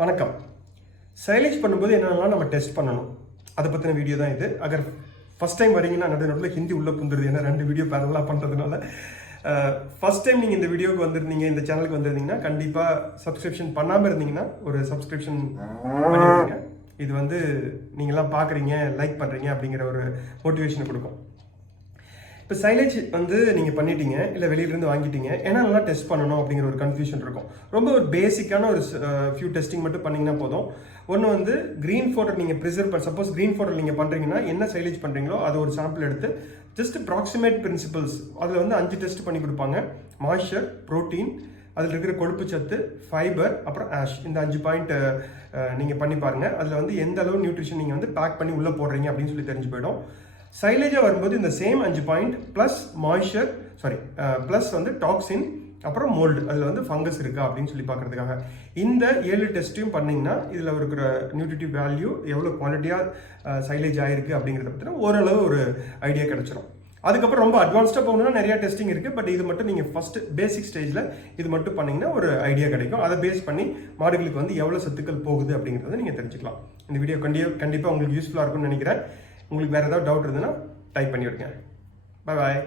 வணக்கம். சைலேஜ் பண்ணும்போது என்னென்னலாம் நம்ம டெஸ்ட் பண்ணணும்? அதை பற்றின வீடியோ தான் இது. அகர் ஃபஸ்ட் டைம் வரீங்கன்னா நடு நடுவில் ஹிந்தி உள்ளே புந்துருது ஏன்னா ரெண்டு வீடியோ பேரலாக பண்ணுறதுனால ஃபஸ்ட் டைம் நீங்கள் இந்த வீடியோவுக்கு வந்திருந்தீங்க இந்த சேனலுக்கு வந்திருந்தீங்கன்னா கண்டிப்பாக சப்ஸ்கிரிப்ஷன் பண்ணாமல் இருந்தீங்கன்னா ஒரு சப்ஸ்கிரிப்ஷன் இது வந்து நீங்களாம் பார்க்குறீங்க லைக் பண்ணுறீங்க அப்படிங்கிற ஒரு மோட்டிவேஷனை கொடுக்கும். இப்போ சைலேஜ் வந்து நீங்கள் பண்ணிட்டீங்க இல்லை வெளியிலேருந்து வாங்கிட்டீங்க ஏன்னா நல்லா டெஸ்ட் பண்ணணும் அப்படிங்கிற ஒரு கன்ஃபியூஷன் இருக்கும். ரொம்ப ஒரு பேசிக்கான ஒரு ஃபியூ டெஸ்டிங் மட்டும் பண்ணிங்கன்னா போதும். ஒன்று வந்து க்ரீன் ஃபோட்டோ நீங்கள் ப்ரிசர்வ் பண்ண சப்போஸ் க்ரீன் ஃபோட்டோ நீங்கள் பண்ணுறீங்கன்னா என்ன சைலேஜ் பண்ணுறீங்களோ அது ஒரு சாம்பிள் எடுத்து ஜஸ்ட் ப்ராக்சிமேட் பிரின்சிபல்ஸ் அதில் வந்து அஞ்சு டெஸ்ட் பண்ணி கொடுப்பாங்க. மாய்ஸ்சர் ப்ரோட்டீன் அதில் இருக்கிற கொழுப்பு சத்து ஃபைபர் அப்புறம் ஆஷ் இந்த அஞ்சு பாயிண்ட் நீங்கள் பண்ணி பாருங்கள் அதில் வந்து எந்த அளவு நியூட்ரிஷன் நீங்கள் வந்து பேக் பண்ணி உள்ளே போடுறீங்க அப்படின்னு சொல்லி தெரிஞ்சு போயிடும். சைலேஜாக வரும்போது இந்த சேம் அஞ்சு point plus moisture sorry plus வந்து டாக்ஸின் அப்புறம் மோல்டு அதில் வந்து ஃபங்கஸ் இருக்கா அப்படின்னு சொல்லி பார்க்கறதுக்காக. இந்த ஏழு டெஸ்ட்டையும் பண்ணிங்கன்னா இதில் இருக்கிற நியூட்ரிட்டிவ் வேல்யூ எவ்வளோ குவாலிட்டியாக சைலேஜ் ஆகிருக்கு அப்படிங்கிறத பற்றின ஓரளவு ஒரு ஐடியா கிடச்சிரும். அதுக்கப்புறம் ரொம்ப அட்வான்ஸ்டாக போகணும்னா நிறைய டெஸ்டிங் இருக்குது பட் இது மட்டும் நீங்கள் ஃபஸ்ட்டு பேசிக் ஸ்டேஜில் இது மட்டும் பண்ணிங்கன்னா ஒரு ஐடியா கிடைக்கும். அதை பேஸ் பண்ணி மாடுகளுக்கு வந்து எவ்வளோ சத்துக்கள் போகுது அப்படிங்கிறத நீங்கள் தெரிஞ்சுக்கலாம். இந்த வீடியோ கண்டிப்பாக கண்டிப்பாக உங்களுக்கு யூஸ்ஃபுல்லாக இருக்கும்னு நினைக்கிறேன். உங்களுக்கு வேறு ஏதாவது டவுட் இருந்ததுன்னா டைப் பண்ணி விடுங்க பாய் பாய்